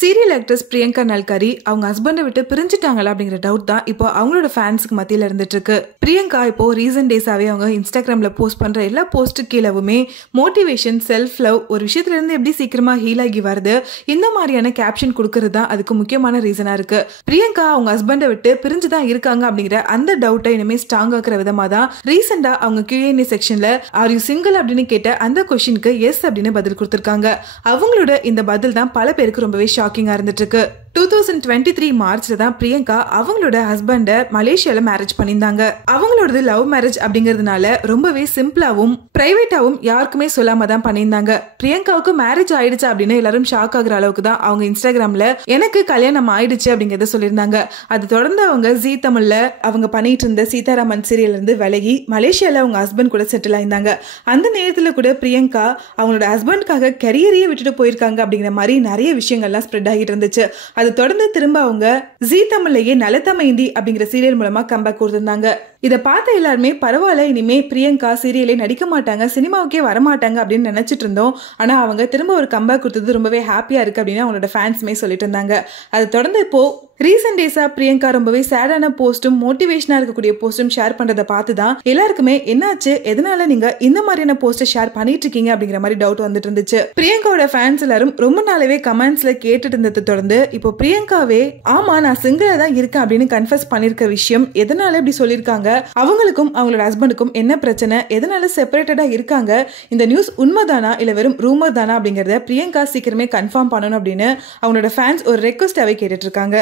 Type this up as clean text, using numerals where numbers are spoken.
Serial actress Priyanka Nalkari அவங்க ஹஸ்பண்டை விட்டு பிரிஞ்சுட்டாங்களா அப்படிங்கிற டவுட் தான் இப்போ அவங்களோட ஃபேன்ஸுக்கு மத்தியில் இருந்துட்டு இருக்கு. பிரியங்கா இப்போ ரீசன்ட் டேஸாவே அவங்க இன்ஸ்டாகிராம்ல போஸ்ட் பண்ற எல்லா போஸ்ட் கீழவுமே மோட்டிவேஷன், செல்ஃப் லவ், ஒரு விஷயத்துல இருந்து எப்படி சீக்கிரமா ஹீல் ஆகி வருது, இந்த மாதிரியான கேப்ஷன் கொடுக்கறது தான் அதுக்கு முக்கியமான ரீசனா இருக்கு. பிரியங்கா அவங்க ஹஸ்பண்டை விட்டு பிரிஞ்சுதான் இருக்காங்க அப்படிங்கிற அந்த டவுட்டை இனிமே ஸ்ட்ராங் ஆக்குற விதமா தான் ரீசெண்டா அவங்க Q&A செக்ஷன்ல ஆர் யூ சிங்கிள் அப்படின்னு கேட்ட அந்த கொஸ்டினுக்கு எஸ் அப்படின்னு பதில் கொடுத்திருக்காங்க. அவங்களோட இந்த பதில் தான் பல பேருக்கு ரொம்பவே ஷாக்கிங்கா இருந்துட்டு இருக்கு. 2023 மார்ச்ல தான் பிரியங்கா அவங்களோட ஹஸ்பண்ட மலேசியால மேரேஜ் பண்ணியிருந்தாங்க. அவங்களோடது லவ் மேரேஜ் அப்படிங்கறதுனால ரொம்பவே சிம்பிளாவும் பிரைவேட்டாவும் யாருக்குமே சொல்லாம தான் பண்ணியிருந்தாங்க. பிரியங்காவுக்கு மேரேஜ் ஆயிடுச்சு அப்படின்னு எல்லாரும் ஷாக் ஆகுற அளவுக்கு தான் அவங்க இன்ஸ்டாகிராம்ல எனக்கு கல்யாணம் ஆயிடுச்சு அப்படிங்கறத சொல்லியிருந்தாங்க. அது தொடர்ந்து அவங்க ஜீ தமிழ்ல அவங்க பண்ணிட்டு இருந்த சீதாராமன் சீரியல்ல இருந்து விலகி மலேசியால அவங்க ஹஸ்பண்ட் கூட செட்டில் ஆயிருந்தாங்க. அந்த நேரத்துல கூட பிரியங்கா அவங்களோட ஹஸ்பண்டுக்காக கரியரையே விட்டுட்டு போயிருக்காங்க அப்படிங்கிற மாதிரி நிறைய விஷயங்கள்லாம் ஸ்ப்ரெட் ஆகிட்டு இருந்துச்சு. அது தொடர்ந்து திரும்ப அவங்க ஜீ தமிழ்லயே நலத்தமைந்தி அப்படிங்கிற சீரியல் மூலமா கம்பேக் கொடுத்திருந்தாங்க. இதை பார்த்த எல்லாருமே பரவாயில்ல, இனிமே பிரியங்கா சீரியலே நடிக்க மாட்டாங்க, சினிமாவுக்கே வரமாட்டாங்க அப்படின்னு நினைச்சிட்டு இருந்தோம். ஆனா அவங்க திரும்ப ஒரு கம்பேக் கொடுத்தது ரொம்பவே ஹாப்பியா இருக்கு அப்படின்னு அவங்களோட ஃபேன்ஸுமே சொல்லிட்டு இருந்தாங்க. அது தொடர்ந்து இப்போ ரீசெண்ட் டேஸா பிரியங்கா ரொம்பவே சேடான போஸ்டும் மோட்டிவேஷனா இருக்கக்கூடிய போஸ்டும் ஷேர் பண்றதை பார்த்து தான் எல்லாருக்குமே என்னாச்சு, எதனால நீங்க இந்த மாதிரியான போஸ்ட் ஷேர் பண்ணிட்டு இருக்கீங்க அப்படிங்கிற மாதிரி டவுட் வந்துட்டு இருந்துச்சு. பிரியங்காவோட ஃபேன்ஸ் எல்லாரும் ரொம்ப நாளாவே கமெண்ட்ஸ்ல கேட்டுட்டு இருந்ததை தொடர்ந்து இப்போ பிரியங்காவே ஆமா நான் சிங்கிளா தான் இருக்கேன் அப்படின்னு கன்ஃபஸ் பண்ணிருக்க விஷயம் எதனால இப்படி சொல்லியிருக்காங்க, அவங்களுக்கும் அவங்களோட ஹஸ்பண்டுக்கும் என்ன பிரச்சனை, எதனால செப்பரேட்டடா இருக்காங்க, இந்த நியூஸ் உண்மைதானா இல்ல வெறும் ரூமர் தானா அப்படிங்கறத பிரியங்கா சீக்கிரமே கன்ஃபார்ம் பண்ணணும் அப்படின்னு அவங்களோட ஃபேன்ஸ் ஒரு ரெக்வஸ்டாவே கேட்டுட்டு இருக்காங்க.